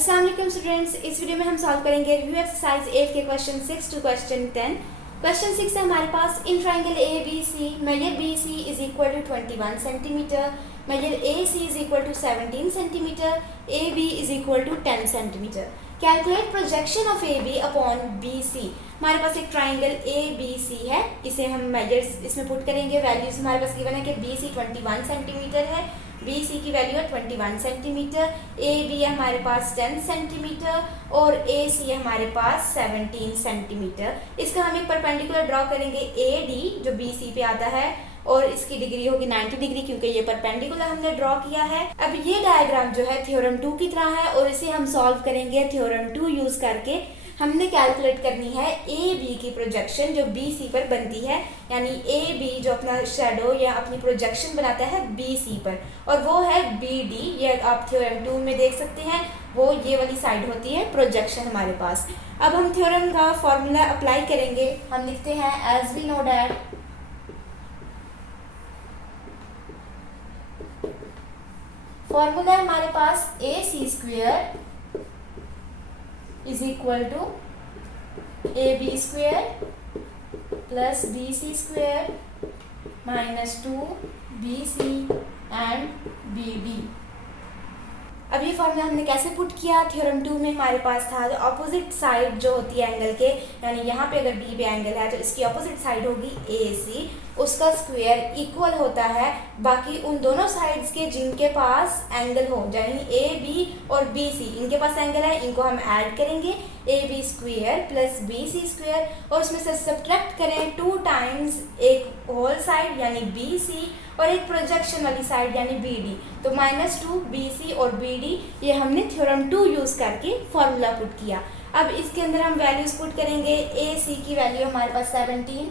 अस्सलाम वालेकुम स्टूडेंट्स, इस वीडियो में हम सॉल्व करेंगे रिव्यू एक्सरसाइज 8 के क्वेश्चन 6 टू क्वेश्चन 10। क्वेश्चन 6 है हमारे पास in triangle A B C measure B C is equal to 21 centimetre, measure A C is equal to 17 centimetre, A B is equal to 10 centimetre. Calculate projection of A B upon B C. हमारे पास एक triangle A B सी है, इसे हम measures इसमें put करेंगे। Values हमारे पास given है कि बी सी 21 सेंटीमीटर है, बी सी की वैल्यू है 21 सेंटीमीटर, ए बी है हमारे पास 10 सेंटीमीटर और ए सी है हमारे पास 17 सेंटीमीटर। इसका हम एक परपेंडिकुलर ड्रॉ करेंगे ए डी जो बी सी पे आता है और इसकी डिग्री होगी 90 डिग्री क्योंकि ये परपेंडिकुलर हमने ड्रॉ किया है। अब ये डायग्राम जो है थ्योरम 2 की तरह है और इसे हम सॉल्व करेंगे थ्योरम 2 यूज करके। हमने कैलकुलेट करनी है ए बी की प्रोजेक्शन जो बी सी पर बनती है, यानी ए बी जो अपना शेडो या अपनी प्रोजेक्शन बनाता है बी सी पर, और वो है बी डी। ये आप थ्योरम 2 में देख सकते हैं, वो ये वाली साइड होती है प्रोजेक्शन हमारे पास। अब हम थ्योरम का फॉर्मूला अप्लाई करेंगे। हम लिखते हैं as we know that formula है हमारे पास A C square is equal to AB square plus BC square minus 2BC and BD। अब ये फॉर्मूला हमने कैसे पुट किया? थ्योरम 2 में हमारे पास था जो अपोजिट साइड जो होती है एंगल के, यानी यहाँ पे अगर बी पे एंगल है तो इसकी अपोजिट साइड होगी ए सी, उसका स्क्वायर इक्वल होता है बाकी उन दोनों साइड्स के जिनके पास एंगल हो, यानी ए बी और बी सी इनके पास एंगल है, इनको हम ऐड करेंगे A B square plus B C square और उसमें से सब्ट्रैक्ट करें 2 टाइम्स एक होल साइड यानी बी सी और एक प्रोजेक्शन वाली साइड यानी बी डी, तो -2 बी सी और बी डी। ये हमने थ्योरम 2 यूज़ करके फॉर्मूला पुट किया। अब इसके अंदर हम वैल्यूज पुट करेंगे। ए सी की वैल्यू हमारे पास 17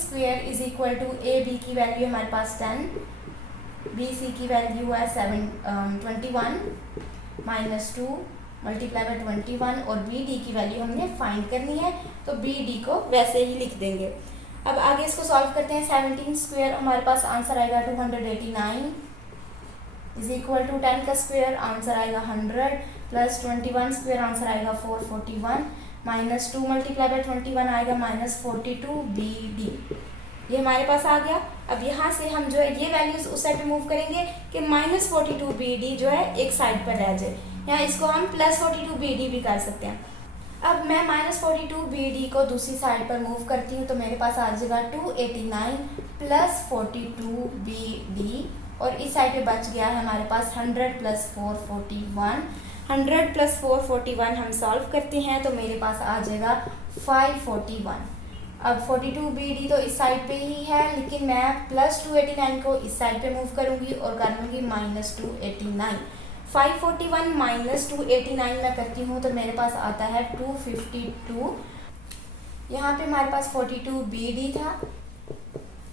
square is equal to A B की वैल्यू हमारे पास 10, बी सी की वैल्यू है 21 -2 मल्टीप्लाई बाय 21 और बी डी की वैल्यू हमने फाइंड करनी है, तो बी डी को वैसे ही लिख देंगे। अब आगे इसको सॉल्व करते हैं। 17 स्क्वायर हमारे पास आंसर आएगा 289 इज इक्वल टू 10 का स्क्वायर आंसर आएगा 100 प्लस 21 स्क्वायर आंसर आएगा 441 -2 मल्टीप्लाई बाय 21 आएगा -42 बी डी। ये हमारे पास आ गया। अब यहाँ से हम जो है ये वैल्यूज उस साइड पे मूव करेंगे कि -42 बी डी जो है एक साइड पर रह जाए, या इसको हम +42 बी डी भी कर सकते हैं। अब मैं -42 बी डी को दूसरी साइड पर मूव करती हूँ तो मेरे पास आ जाएगा 289 प्लस 42 बी डी और इस साइड पे बच गया है हमारे पास 100 प्लस 441। 100 प्लस 441 हम सॉल्व करते हैं तो मेरे पास आ जाएगा 541। अब 42 बी डी तो इस साइड पे ही है, लेकिन मैं प्लस 289 को इस साइड पे मूव करूँगी और कर लूँगी -289। 541 माइनस 289 मैं करती हूँ तो मेरे पास आता है 252। यहाँ पे हमारे पास 42 बी डी था।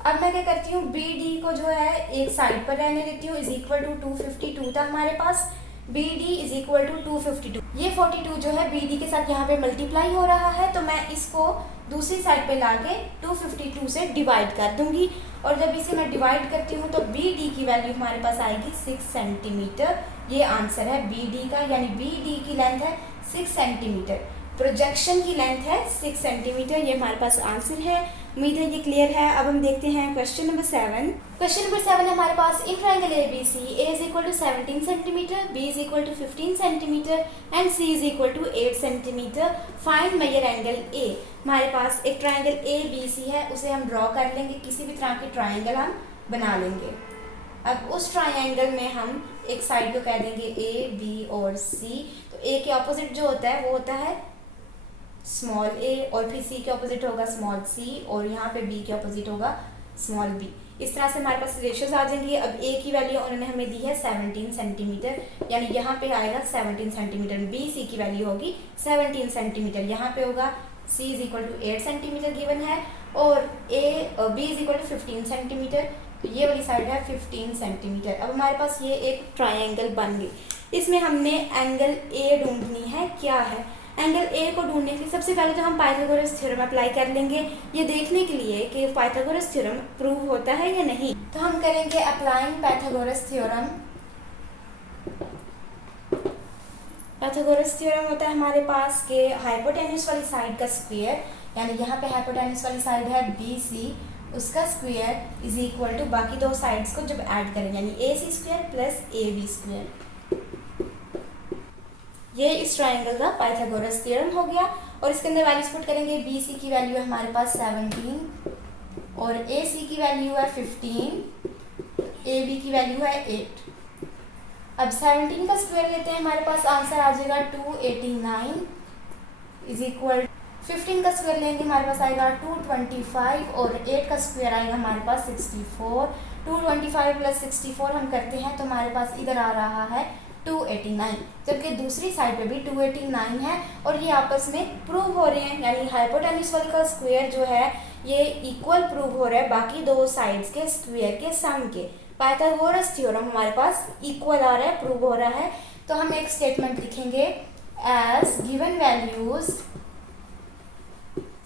अब मैं क्या करती हूँ, बी डी को जो है एक साइड पर रहने देती हूँ, इज इक्वल टू 252 था हमारे पास, B D is equal to 252। ये 42 जो है बी डी के साथ यहाँ पे मल्टीप्लाई हो रहा है, तो मैं इसको दूसरी साइड पे लाके 252 से डिवाइड कर दूंगी और जब इसे मैं डिवाइड करती हूँ तो बी डी की वैल्यू हमारे पास आएगी 6 सेंटीमीटर। ये आंसर है बी डी का, यानी बी डी की लेंथ है 6 सेंटीमीटर, प्रोजेक्शन की लेंथ है 6 सेंटीमीटर। ये हमारे पास आंसर है। उम्मीद है ये क्लियर है। अब हम देखते हैं क्वेश्चन नंबर 7। क्वेश्चन नंबर 7 हमारे पास in triangle A B C A is equal to 17 centimetre, B is equal to 15 centimetre and C is equal to 8 centimetre. Find measure angle A. हमारे पास एक ट्राइंगल ए बी सी है, उसे हम draw कर लेंगे, किसी भी तरह के ट्राइंगल हम बना लेंगे। अब उस ट्राइंगल में हम एक साइड को कह देंगे ए बी और सी, तो ए के ऑपोजिट जो होता है वो होता है स्मॉल ए और फिर सी के ऑपोजिट होगा स्मॉल सी और यहाँ पे बी के ऑपोजिट होगा स्मॉल बी। इस तरह से हमारे पास रेशियोज आ जाएंगे। अब ए की वैल्यू उन्होंने हमें दी है 17 सेंटीमीटर, यानी यहाँ पे आएगा 17 सेंटीमीटर, बी सी की वैल्यू होगी 17 सेंटीमीटर, यहाँ पे होगा C is equal to 8 centimetre given है और B is equal to 15 centimetre, तो ये वाली साइड है 15 सेंटीमीटर। अब हमारे पास ये एक ट्राइंगल बन गई। इसमें हमने एंगल ए ढूंढनी है। क्या है एंगल ए को ढूंढने के लिए सबसे पहले तो हम पाइथागोरस थ्योरम अप्लाई कर लेंगे, ये देखने के लिए कि पाइथागोरस थ्योरम प्रूव होता है या नहीं। तो हम करेंगे applying Pythagoras theorem. Pythagoras theorem होता है हमारे पास के हाइपोटेन्यूज वाली साइड का स्क्वायर, यानी यहाँ पे हाइपोटेन्यूज वाली साइड है BC, उसका स्क्वायर इज इक्वल टू बाकी दो साइड्स को जब ऐड करें यानी AC square plus AB square. ये इस ट्राइंगल का पाइथागोरस थ्योरम हो गया। और इसके अंदर वैल्यूज पुट करेंगे। BC की वैल्यू है हमारे पास 17 और AC की वैल्यू है 15, AB की वैल्यू है 8। अब 17 का स्क्वायर लेते हैं, हमारे पास आंसर आ जाएगा 289 इज इक्वल। 15 का स्क्वायर लेंगे, हमारे पास आएगा 225 और 8 का स्क्वायर आएगा हमारे पास 64। 225 प्लस 64 हम करते हैं तो हमारे पास इधर आ रहा है 289, जबकि दूसरी साइड पे भी 289 है और ये आपस में प्रूव हो रहे हैं, यानी हाइपोटेन्यूज वाले का स्क्वायर जो है ये इक्वल प्रूव हो रहा है बाकी दो साइड्स के स्क्वायर के सम के। पाइथागोरस थ्योरम हमारे पास इक्वल आ रहा है, प्रूव हो रहा है। तो हम एक स्टेटमेंट लिखेंगे as given values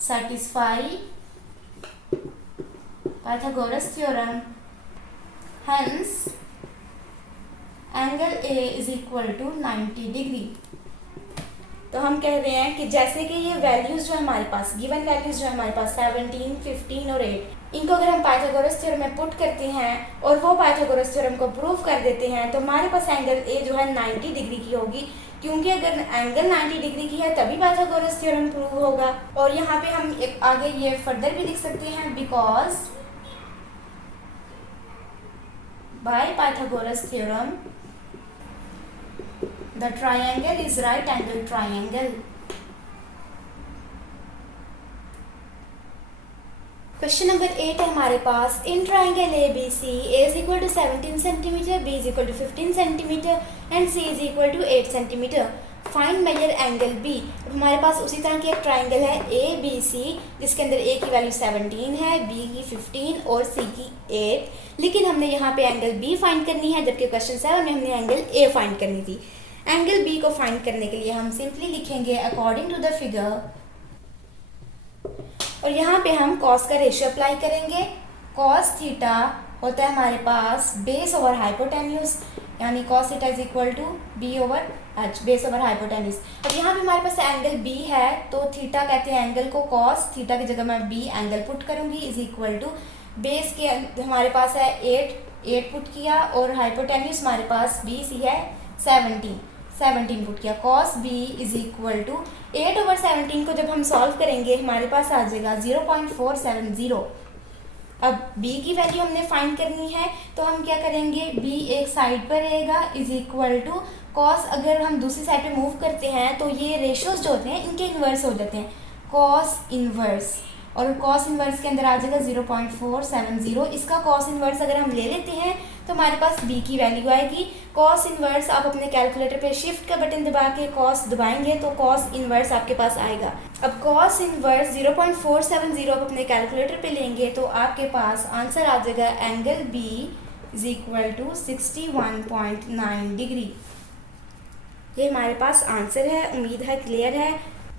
satisfy Pythagoras theorem, hence angle A is equal to 90 degree. तो हम कह रहे हैं कि जैसे कि ये वैल्यूज जो हमारे पास गिवन वैल्यूज जो हमारे पास 17, 15 और 8, इनको अगर हम पाइथागोरस थ्योरम में पुट करते हैं और वो पाइथागोरस थ्योरम को प्रूव कर देते हैं तो हमारे पास एंगल A जो है 90 डिग्री की होगी, क्योंकि अगर एंगल 90 डिग्री की है तभी पाइथागोरस थ्योरम प्रूव होगा। और यहाँ पे हम एक आगे ये फर्दर भी लिख सकते हैं, because by Pythagoras theorem the triangle is right angle triangle. Question number 8 है हमारे पास। In triangle ABC A is equal to 17 cm, B is equal to 15 cm and C is equal to 8 cm। Find measure angle B। हमारे पास उसी तरह की एक triangle है ABC जिसके अंदर A की वैल्यू 17 है, B की 15 और C की 8, लेकिन हमने यहाँ पे एंगल B फाइंड करनी है, जबकि क्वेश्चन 7 में हमने एंगल A फाइंड करनी थी। एंगल B को फाइंड करने के लिए हम सिंपली लिखेंगे अकॉर्डिंग टू द फिगर, और यहाँ पे हम कॉस का रेशियो अप्लाई करेंगे। कॉस थीटा होता है हमारे पास बेस ओवर हाइपोटेन्यूज, यानी cos theta is equal to B over H, base over hypotenuse. अब यहाँ पे हमारे पास एंगल B है तो थीटा कहते हैं एंगल को, कॉस थीटा की जगह मैं B एंगल पुट करूँगी इज इक्वल टू बेस के हमारे पास है 8 पुट किया और हाइपोटेन्यूज हमारे पास BC है 17 पुट किया। Cos B is equal to 8 over 17 को जब हम सॉल्व करेंगे हमारे पास आ जाएगा 0.470। अब B की वैल्यू हमने फाइंड करनी है तो हम क्या करेंगे, B एक साइड पर रहेगा इज इक्वल टू कॉस, अगर हम दूसरी साइड पे मूव करते हैं तो ये रेशियोज जो होते हैं इनके इन्वर्स हो जाते हैं, कॉस इन्वर्स, और कॉस इन्वर्स के अंदर आ जाएगा 0.470। इसका कॉस इन्वर्स अगर हम ले लेते हैं तो हमारे पास B की वैल्यू आएगी। कॉस इन्वर्स आप अपने कैलकुलेटर पे शिफ्ट का बटन दबा के कॉस दबाएंगे तो कॉस इन्वर्स आपके पास आएगा। अब कॉस इन्वर्स 0.470 आप अपने कैलकुलेटर पे लेंगे तो आपके पास आंसर आ जाएगा angle B is equal to 61.9 degree. ये हमारे पास आंसर है, उम्मीद है क्लियर है।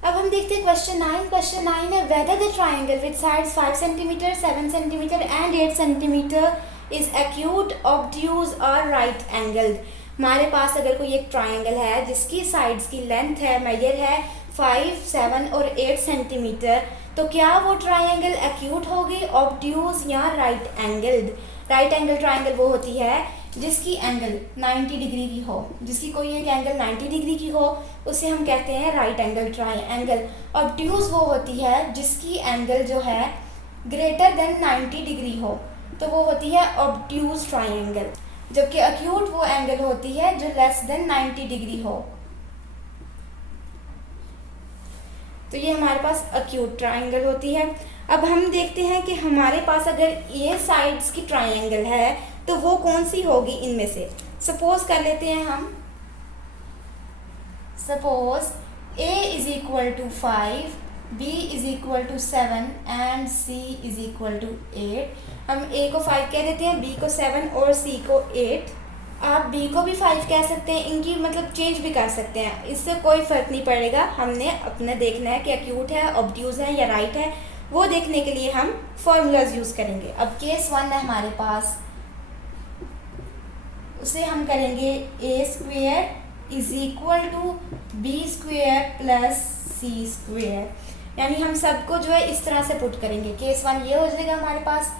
अब हम देखते हैं क्वेश्चन 9। क्वेश्चन 9 है whether the triangle with sides 5 cm, 7 cm and 8 cm is acute, obtuse और राइट एंगल्ड। हमारे पास अगर कोई एक ट्राइंगल है जिसकी साइड्स की लेंथ है मेजर है 5, 7 और 8 सेंटीमीटर, तो क्या वो ट्राइंगल एक्यूट होगी, ऑब्ट्यूज या right angled. Right angle triangle वो होती है जिसकी एंगल 90 डिग्री की हो, जिसकी कोई एक एंगल 90 डिग्री की हो उसे हम कहते हैं राइट एंगल ट्राइंगल। ऑब्ट्यूज वो होती है जिसकी एंगल जो है ग्रेटर देन 90 डिग्री हो तो वो होती है ऑब्ट्यूज ट्राइंगल, जबकि एक्यूट वो एंगल होती है जो लेस देन 90 डिग्री हो। तो ये हमारे पास एक्यूट ट्राइंगल होती है। अब हम देखते हैं कि हमारे पास अगर ये साइड्स की ट्राइंगल है तो वो कौन सी होगी इनमें से। सपोज कर लेते हैं हम, suppose A is equal to 5, B is equal to 7 and C is equal to 8। हम A को 5 कह देते हैं, B को 7 और C को 8। आप B को भी 5 कह सकते हैं, इनकी मतलब चेंज भी कर सकते हैं, इससे कोई फ़र्क नहीं पड़ेगा। हमने अपना देखना है कि एक्यूट है, ऑब्ट्यूज है या राइट है, वो देखने के लिए हम फॉर्मूलाज यूज़ करेंगे। अब केस 1 है हमारे पास, उसे हम करेंगे A² is equal to B square plus C square. यानी हम सबको जो है इस तरह से पुट करेंगे। केस 1 ये हो जाएगा हमारे पास,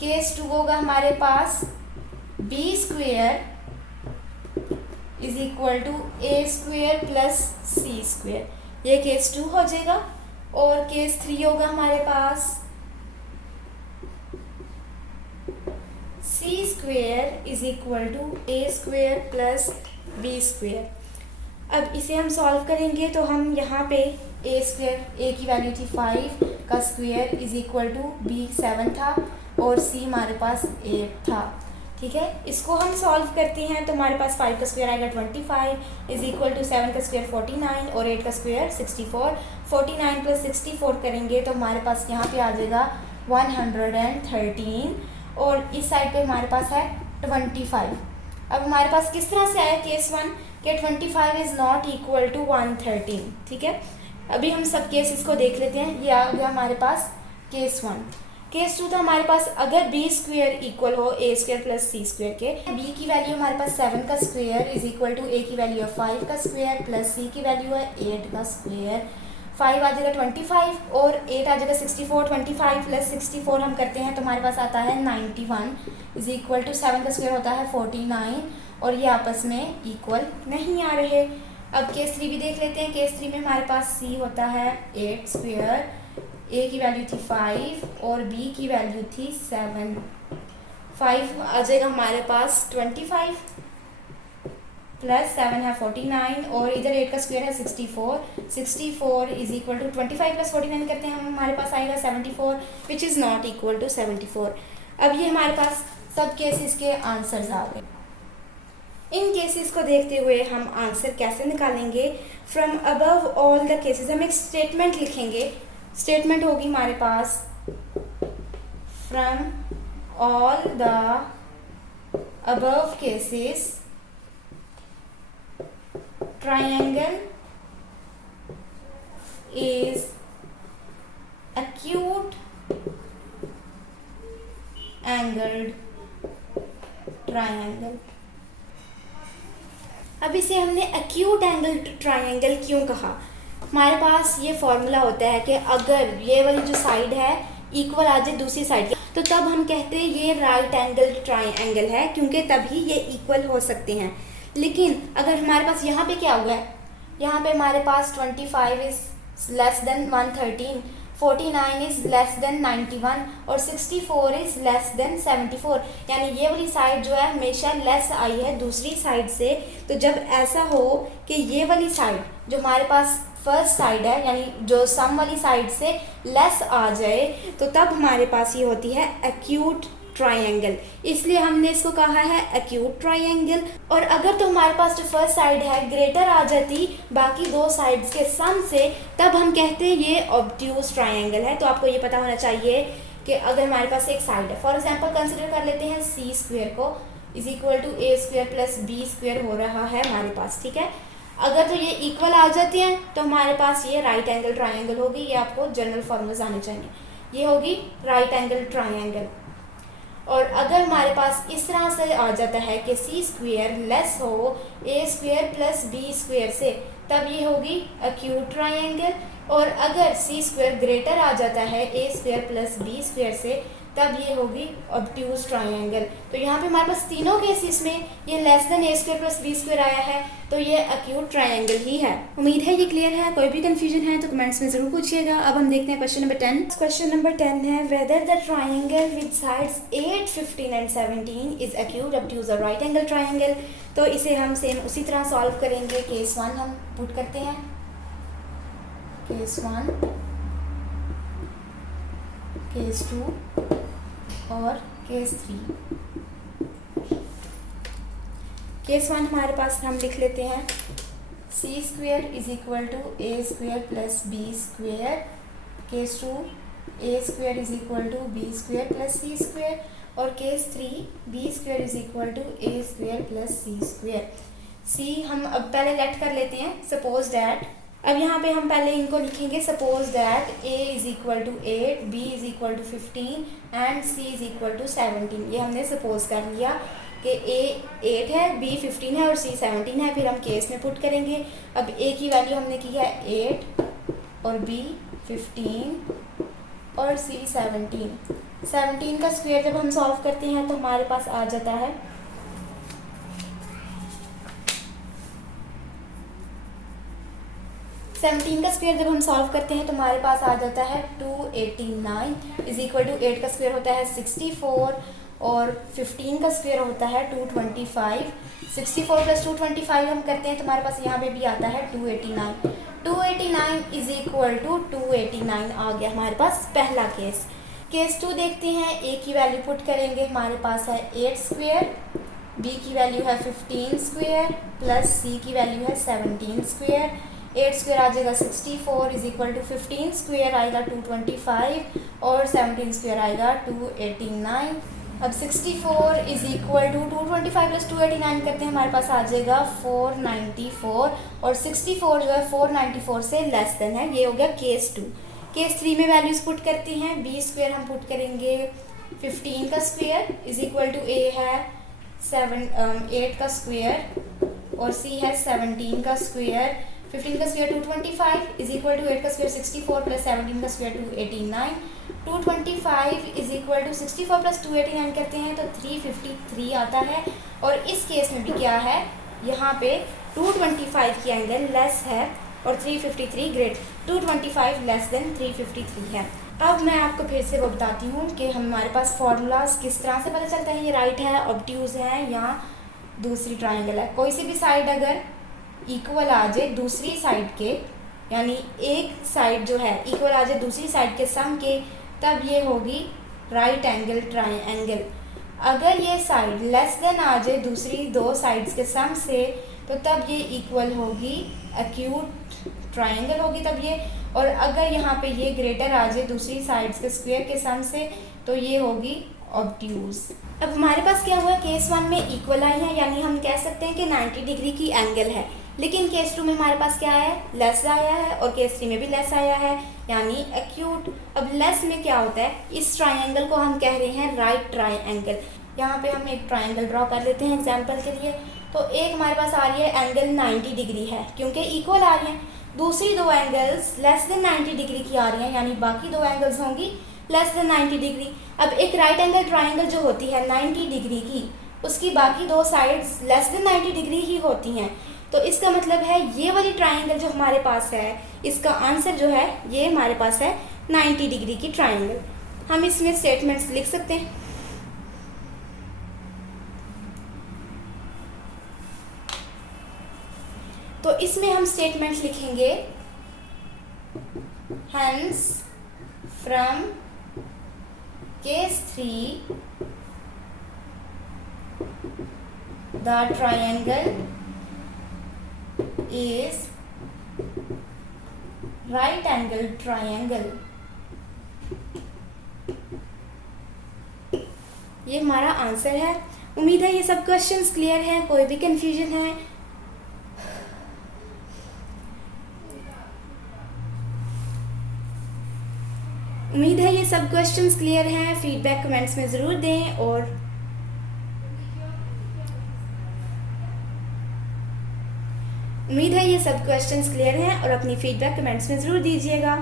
केस 2 होगा हमारे पास B square is equal to A square plus C square, ये केस 2 हो जाएगा। और केस 3 होगा हमारे पास C square is equal to A square plus B square. अब इसे हम सॉल्व करेंगे तो हम यहाँ पे ए स्क्वेयर, ए की वैल्यू थी 5 का square is equal to B 7 था और सी हमारे पास 8 था। ठीक है, इसको हम सॉल्व करते हैं तो हमारे पास 5 का स्क्वायर आएगा 25 इज इक्वल टू 7 का स्क्वायर 49 और 8 का स्क्वायर 64। 49 प्लस 64 करेंगे तो हमारे पास यहाँ पे आ जाएगा 113 और इस साइड पे हमारे पास है 25। अब हमारे पास किस तरह से आया केस 1 कि 25 इज़ नॉट इक्वल टू 113। ठीक है, अभी हम सब केसेस को देख लेते हैं। ये आ गया हमारे पास केस 1। केस 2 था हमारे पास, अगर बी स्क्वेयर इक्वल हो ए स्क्वेयर प्लस सी स्क्वेयर के, बी की वैल्यू हमारे पास 7 का स्क्वेयर इज इक्वल टू ए की वैल्यू है 5 का स्क्वेयर प्लस सी की वैल्यू है 8 का स्क्वेयर। 5 आ जाएगा 25 और 8 आ जाएगा 64। 25 प्लस 64 हम करते हैं तो हमारे पास आता है 91 इज इक्वल टू 7 का स्क्वेयर होता है 49 और ये आपस में इक्वल नहीं आ रहे। अब केस 3 भी देख लेते हैं। केस 3 में हमारे पास सी होता है 8 स्क्वेयर, ए की वैल्यू थी 5 और बी की वैल्यू थी 7। 5 आ जाएगा हमारे पास 25 प्लस 7 है 49 और इधर 8 का स्क्वायर है 64। 64 इज इक्वल टू 25 प्लस 49 करते हैं हम, हमारे पास आएगा 74 which is not equal to 74। अब ये हमारे पास सब केसेस के आंसर्स आ गए। इन केसेस को देखते हुए हम आंसर कैसे निकालेंगे? From above all the cases हम एक स्टेटमेंट लिखेंगे। स्टेटमेंट होगी हमारे पास from all the above cases triangle is acute angled triangle। अब इसे हमने एक्यूट एंगल ट्रायंगल क्यों कहा? हमारे पास ये फॉर्मूला होता है कि अगर ये वाली जो साइड है इक्वल आ जाए दूसरी साइड की, तो तब हम कहते हैं ये राइट एंगल ट्रायंगल है, क्योंकि तभी ये इक्वल हो सकते हैं। लेकिन अगर हमारे पास यहाँ पे क्या हुआ है, यहाँ पे हमारे पास 25 is less than 113, 49 is less than 91 और 64 इज़ लेस देन 74। यानी ये वाली साइड जो है हमेशा लेस आई है दूसरी साइड से। तो जब ऐसा हो कि ये वाली साइड जो हमारे पास फर्स्ट साइड है, यानी जो सम वाली साइड से लेस आ जाए, तो तब हमारे पास ये होती है एक्यूट ट्रायंगल। इसलिए हमने इसको कहा है एक्यूट ट्रायंगल। और अगर तो हमारे पास जो फर्स्ट साइड है ग्रेटर आ जाती बाकी दो साइड्स के सम से, तब हम कहते हैं ये ऑब्ट्यूज ट्रायंगल है। तो आपको ये पता होना चाहिए कि अगर हमारे पास एक साइड है, फॉर एग्जांपल कंसिडर कर लेते हैं सी स्क्वेयर को is equal to A square plus B square हो रहा है हमारे पास। ठीक है, अगर तो ये इक्वल आ जाते हैं तो हमारे पास ये राइट एंगल ट्रायंगल होगी। ये आपको जनरल फॉर्मूलाज आने चाहिए, ये होगी राइट एंगल ट्रायंगल। और अगर हमारे पास इस तरह से आ जाता है कि सी स्क्वेयर लेस हो ए स्क्वेयर प्लस बी स्क्वेयर से, तब ये होगी एक्यूट ट्रायंगल। और अगर सी स्क्वेयर ग्रेटर आ जाता है ए स्क्वेयर प्लस बी स्क्वेयर से, तब ये होगी ऑब्ट्यूज ट्रायंगल। तो यहाँ पे हमारे पास तीनों केसेस में ये लेस देन ए स्क्वेयर प्लस बी स्क्वेयर आया है, तो ये एक्यूट ट्रायंगल ही है। उम्मीद है ये क्लियर है। कोई भी कंफ्यूजन है तो कमेंट्स में ज़रूर पूछिएगा। अब हम देखते हैं क्वेश्चन नंबर 10। क्वेश्चन नंबर 10 है whether the triangle with sides 8, 15 and 17 is acute obtuse और राइट एंगल ट्रायंगल। तो इसे हम सेम उसी तरह सॉल्व करेंगे। केस 1 हम पुट करते हैं, केस 1, केस 2 और केस 3। केस 1 हमारे पास हम लिख लेते हैं C square is equal to A square plus B square. Case 2 A square is equal to B square plus C square. और case 3 B square is equal to A square plus C square. See हम अब पहले late कर लेते हैं, suppose that. अब यहाँ पे हम पहले इनको लिखेंगे, suppose that A is equal to 8, B is equal to 15 and C is equal to 17। ये हमने सपोज कर लिया। कि ए 8 है, बी 15 है और सी 17 है। फिर हम केस में पुट करेंगे। अब ए की वैल्यू हमने की है 8 और बी 15 और सी 17 का स्क्वायर जब हम सॉल्व करते हैं तो हमारे पास आ जाता है 17 का स्क्वायर जब हम सॉल्व करते हैं तो हमारे पास आ जाता है 289 इज इक्वल टू 8 का स्क्वायर होता है 64 और 15 का स्क्वायर होता है 225। 64 प्लस 225 हम करते हैं तो हमारे पास यहाँ पे भी आता है 289 इज इक्वल टू 289 आ गया हमारे पास पहला केस। केस 2 देखते हैं। ए की वैल्यू पुट करेंगे, हमारे पास है 8 स्क्वायर, बी की वैल्यू है 15 स्क्वायर प्लस सी की वैल्यू है 17 स्क्वायर। 8 स्क्वायर आ जाएगा 64 इज इक्वल टू 15 स्क्वायर आएगा 225 और 17 स्क्वायर आएगा 289। अब 64 इज इक्वल टू 225 प्लस 289 करते हैं, हमारे पास आ जाएगा 494 और 64 जो है 494 से लेस देन है। ये हो गया केस 2। केस 3 में वैल्यूज पुट करते हैं। बी स्क्वायर हम पुट करेंगे 15 का स्क्वायर इज इक्वल टू ए है 8 का स्क्वायर और सी है 17 का स्क्वायर। 15 का स्क्वायर 225 इज इक्वल टू 8 का स्क्वायर 64 प्लस 17 का square 289। 225 is equal to 64 plus 289 करते हैं तो 353 आता है। और इस केस में भी क्या है, यहाँ पे 225 की एंगल लेस है और 353 ग्रेट 225 लेस देन 353 है। अब मैं आपको फिर से वो बताती हूँ कि हमारे पास फॉर्मूलाज किस तरह से पता चलता है ये राइट है, ऑब्ट्यूज है या दूसरी ट्राइंगल है। कोई सी भी साइड अगर इक्वल आ जाए दूसरी साइड के, यानी एक साइड जो है इक्वल आ जाए दूसरी साइड के सम के, तब ये होगी राइट एंगल ट्राइंगल। अगर ये साइड लेस देन आ जाए दूसरी दो साइड्स के सम से तो तब ये इक्वल होगी एक्यूट ट्राइंगल होगी तब ये। और अगर यहाँ पे ये ग्रेटर आ जाए दूसरी साइड्स के स्क्वायर के सम से तो ये होगी ऑब्ट्यूज। अब हमारे पास क्या हुआ, केस 1 में इक्वल आई है, यानी हम कह सकते हैं कि 90 डिग्री की एंगल है। लेकिन केस 2 में हमारे पास क्या है, लेस आया है और केस 3 में भी लेस आया है, यानी एक्यूट। अब लेस में क्या होता है, इस ट्राइंगल को हम कह रहे हैं राइट ट्राइंगल। यहाँ पे हम एक ट्राइंगल ड्रॉ कर लेते हैं एग्जांपल के लिए। तो एक हमारे पास आ रही है एंगल 90 डिग्री है क्योंकि इक्वल आ रही हैं। दूसरी दो एंगल्स लेस देन 90 डिग्री की आ रही हैं, यानी बाकी दो एंगल्स होंगी लेस देन 90 डिग्री। अब एक राइट एंगल ट्राइंगल जो होती है 90 डिग्री की, उसकी बाकी दो साइड्स लेस देन 90 डिग्री ही होती हैं। तो इसका मतलब है ये वाली ट्राइंगल जो हमारे पास है, इसका आंसर जो है ये हमारे पास है 90 डिग्री की ट्राइंगल। हम इसमें स्टेटमेंट्स लिख सकते हैं। तो इसमें हम स्टेटमेंट्स लिखेंगे, hence from case 3 the triangle is right angle triangle। ये हमारा आंसर है। उम्मीद है ये सब क्वेश्चंस क्लियर हैं, कोई भी कंफ्यूजन है उम्मीद है ये सब क्वेश्चंस क्लियर हैं। फीडबैक कमेंट्स में ज़रूर दें और उम्मीद है ये सब क्वेश्चंस क्लियर हैं और अपनी फीडबैक कमेंट्स में ज़रूर दीजिएगा।